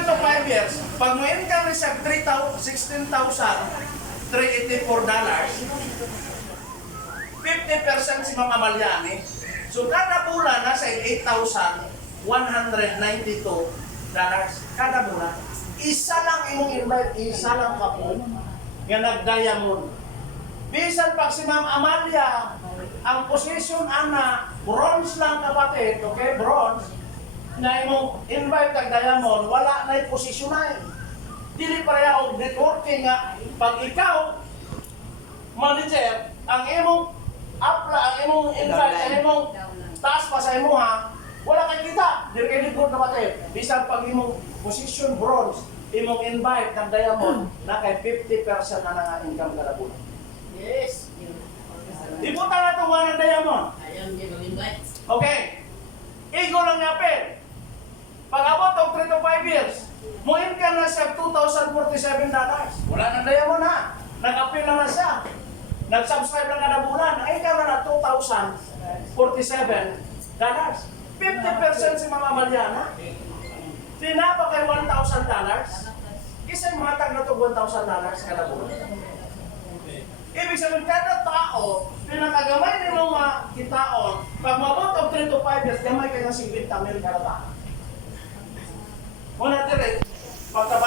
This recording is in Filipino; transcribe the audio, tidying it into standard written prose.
3 to 5 years, pag mo income receive $16,384, 50% si Ma'am Amaliani. So kada bulan nasa $8,192 kada bulan. Isa lang imong invite, isa lang kapo nga nag-diamond. Bisan pag si Ma'am Amalia, ang position ana, bronze lang kapatid, okay, bronze, na imong invite kag diamond, wala na posisyon na. Dili pareha og networking nga, pag ikaw, manager, ang imong ang imong invite, ang imong taas pa sa imo ha, wala kay kita, dili kay likod kapatid. Bisan pag imong position bronze, imong invite kag diamond, na kay 50% na nga income kada bulan. Yes. Ibuta na ito ng diamond. Ayaw niya mag-invite. Okay. Igo lang yapin. Pag abot og 3 to 5 years, mo income na siya $2,047. Wala nang diamond ha. Nag-appeal na siya. Nag-subscribe lang kada bulan. Ang income na $2,047. 50% si Mama Mariana. Tinapa kay $1,000. Isa yung matag na ito $1,000 kada bulan. Ibig sabihin, kada tao, pinakagamay ni mga kitaon, pag mabot of 3 to 5 years, gamay kayo ng 50 mil kada tao. Muna direct, pagkabalo